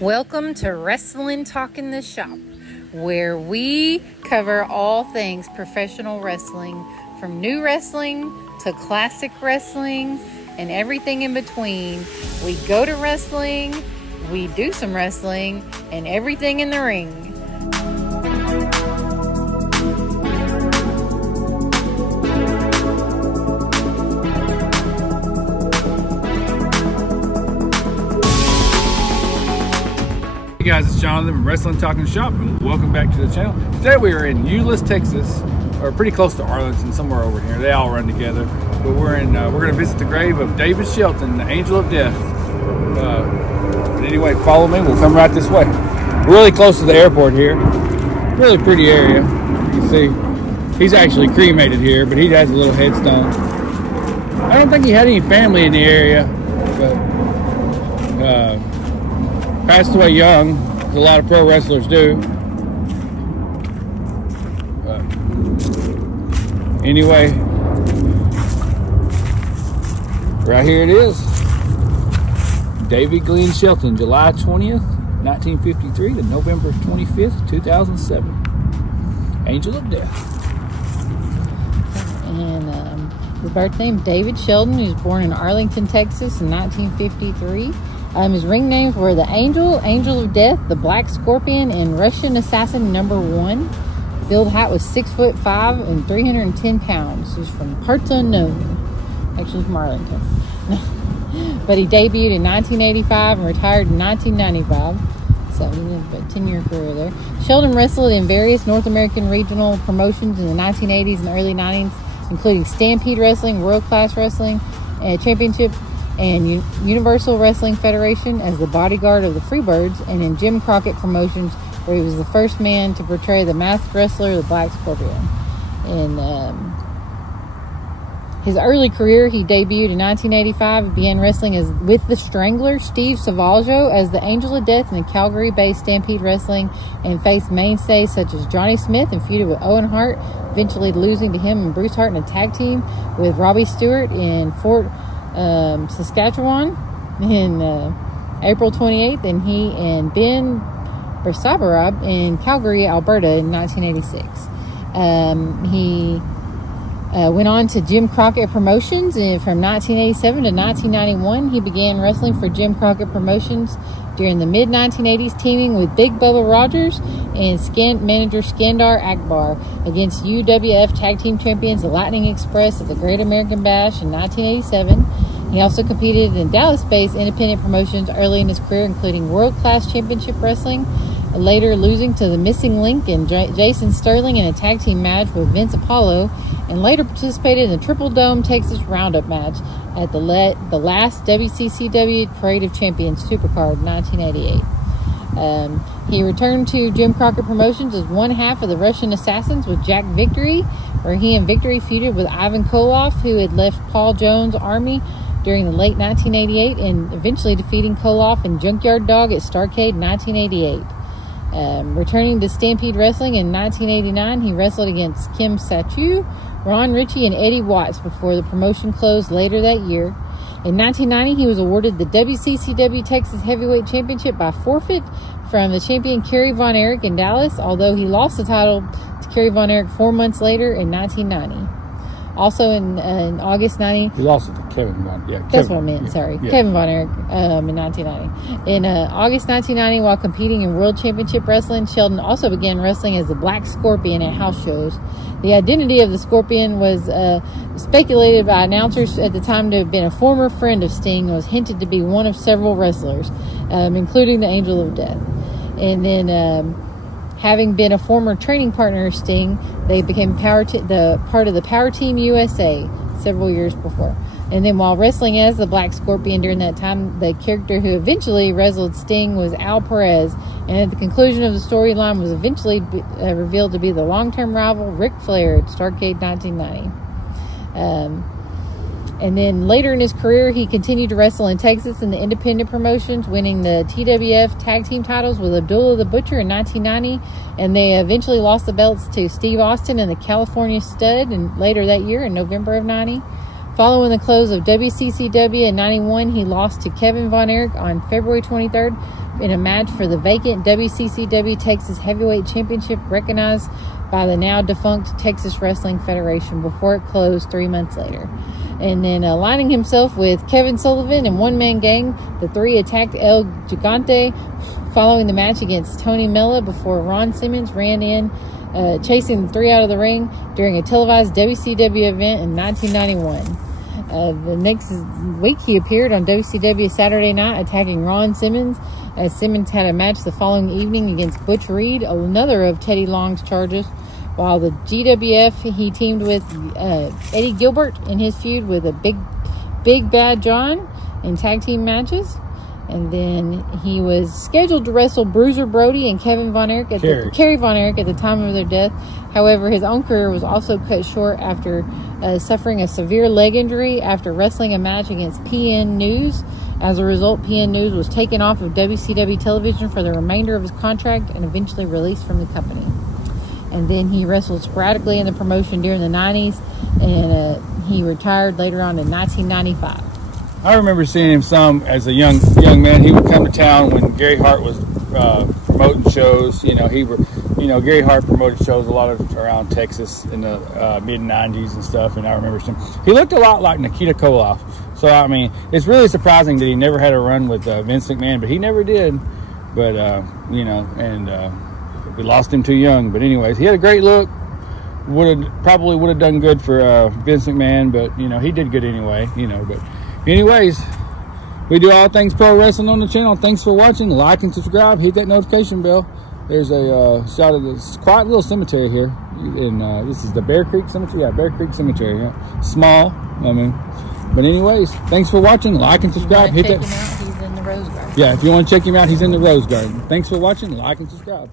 Welcome to Wrestling Talk in the Shop, where we cover all things professional wrestling, from new wrestling to classic wrestling and everything in between. We go to wrestling, we do some wrestling, and everything in the ring. Hey guys, it's Jonathan from Wrestling Talking Shop, and welcome back to the channel. Today we are in Euless, Texas, or pretty close to Arlington, somewhere over here. They all run together. But we're going to visit the grave of David Sheldon, the Angel of Death. But anyway, follow me. We'll come right this way. We're really close to the airport here. Really pretty area. You can see he's actually cremated here, but he has a little headstone. I don't think he had any family in the area, but passed away young, as a lot of pro wrestlers do. But anyway, right here it is. David Glen Sheldon, July 20th, 1953 to November 25th, 2007. Angel of Death. And his birth name, David Sheldon. He was born in Arlington, Texas in 1953. His ring names were the Angel, Angel of Death, the Black Scorpion, and Russian Assassin #1. Build height was 6'5" and 310 pounds. He's from parts unknown. Actually from Arlington. But he debuted in 1985 and retired in 1995. So he had a 10-year career there. Sheldon wrestled in various North American regional promotions in the 1980s and early 90s, including Stampede Wrestling, World Class Wrestling, Championship, and Universal Wrestling Federation as the bodyguard of the Freebirds, and in Jim Crockett Promotions, where he was the first man to portray the masked wrestler, the Black Scorpion. In his early career, he debuted in 1985 and began wrestling with the Strangler, Steve Salvaggio, as the Angel of Death in the Calgary-based Stampede Wrestling, and faced mainstays such as Johnny Smith and feuded with Owen Hart, eventually losing to him and Bruce Hart in a tag team with Robbie Stewart in Fort Saskatchewan in April 28th, and he and Ben Bersabarab in Calgary, Alberta in 1986. He went on to Jim Crockett Promotions, and from 1987 to 1991 he began wrestling for Jim Crockett Promotions during the mid-1980s, teaming with Big Bubba Rogers and manager Skandar Akbar against UWF Tag Team Champions, the Lightning Express, at the Great American Bash in 1987. He also competed in Dallas-based independent promotions early in his career, including World Class Championship Wrestling, later losing to the Missing Link and Jason Sterling in a tag team match with Vince Apollo, and later participated in the Triple Dome Texas Roundup match at the last WCCW Parade of Champions Supercard in 1988. He returned to Jim Crockett Promotions as one half of the Russian Assassins with Jack Victory, where he and Victory feuded with Ivan Koloff, who had left Paul Jones' army during the late 1988, and eventually defeating Koloff and Junkyard Dog at Starrcade 1988. Returning to Stampede Wrestling in 1989, he wrestled against Kim Sachu, Ron Ritchie, and Eddie Watts before the promotion closed later that year. In 1990, he was awarded the WCCW Texas Heavyweight Championship by forfeit from the champion Kerry Von Erich in Dallas, although he lost the title to Kerry Von Erich 4 months later in 1990. Also in August 90... He lost it to Kevin Von Erich. That's what I meant, sorry. Yeah. Kevin Von Erich in 1990. In August 1990, while competing in World Championship Wrestling, Sheldon also began wrestling as the Black Scorpion at house shows. The identity of the Scorpion was speculated by announcers at the time to have been a former friend of Sting, and was hinted to be one of several wrestlers, including the Angel of Death. And then... having been a former training partner of Sting, they became part of the Power Team USA several years before. And then while wrestling as the Black Scorpion during that time, the character who eventually wrestled Sting was Al Perez, and at the conclusion of the storyline was eventually revealed to be the long-term rival Ric Flair at Starrcade 1990. And then later in his career, he continued to wrestle in Texas in the independent promotions, winning the TWF tag team titles with Abdullah the Butcher in 1990. And they eventually lost the belts to Steve Austin and the California Stud, and later that year in November of 90. Following the close of WCCW in 91, he lost to Kevin Von Erich on February 23rd in a match for the vacant WCCW Texas Heavyweight Championship, recognized by the now defunct Texas Wrestling Federation, before it closed 3 months later. And then aligning himself with Kevin Sullivan and One Man Gang, the three attacked El Gigante following the match against Tony Mella before Ron Simmons ran in, chasing the three out of the ring during a televised WCW event in 1991. The next week, he appeared on WCW Saturday Night, attacking Ron Simmons, as Simmons had a match the following evening against Butch Reed, another of Teddy Long's charges. While the GWF, he teamed with Eddie Gilbert in his feud with a Big Bad John in tag team matches. And then he was scheduled to wrestle Bruiser Brody and Kevin Von Erich Kerry Von Erich at the time of their death. However, his own career was also cut short after suffering a severe leg injury after wrestling a match against PN News. As a result, PN News was taken off of WCW television for the remainder of his contract and eventually released from the company. And then he wrestled sporadically in the promotion during the 90s, and he retired later on in 1995. I remember seeing him some as a young man. He would come to town when Gary Hart was promoting shows. Gary Hart promoted shows a lot of around Texas in the mid 90s and stuff. And I remember him. He looked a lot like Nikita Koloff. So I mean, it's really surprising that he never had a run with Vince McMahon, but he never did. But we lost him too young. But anyways, he had a great look. Probably would have done good for Vince McMahon, but he did good anyway. But anyways, we do all things pro wrestling on the channel. Thanks for watching. Like and subscribe. Hit that notification bell. There's a shot of this quiet little cemetery here. This is the Bear Creek Cemetery. Yeah, Bear Creek Cemetery. Yeah. Small. But anyways, thanks for watching. Like and subscribe. Hit that. He's in the Rose Garden. Yeah, if you want to check him out, he's in the Rose Garden. Thanks for watching. Like and subscribe.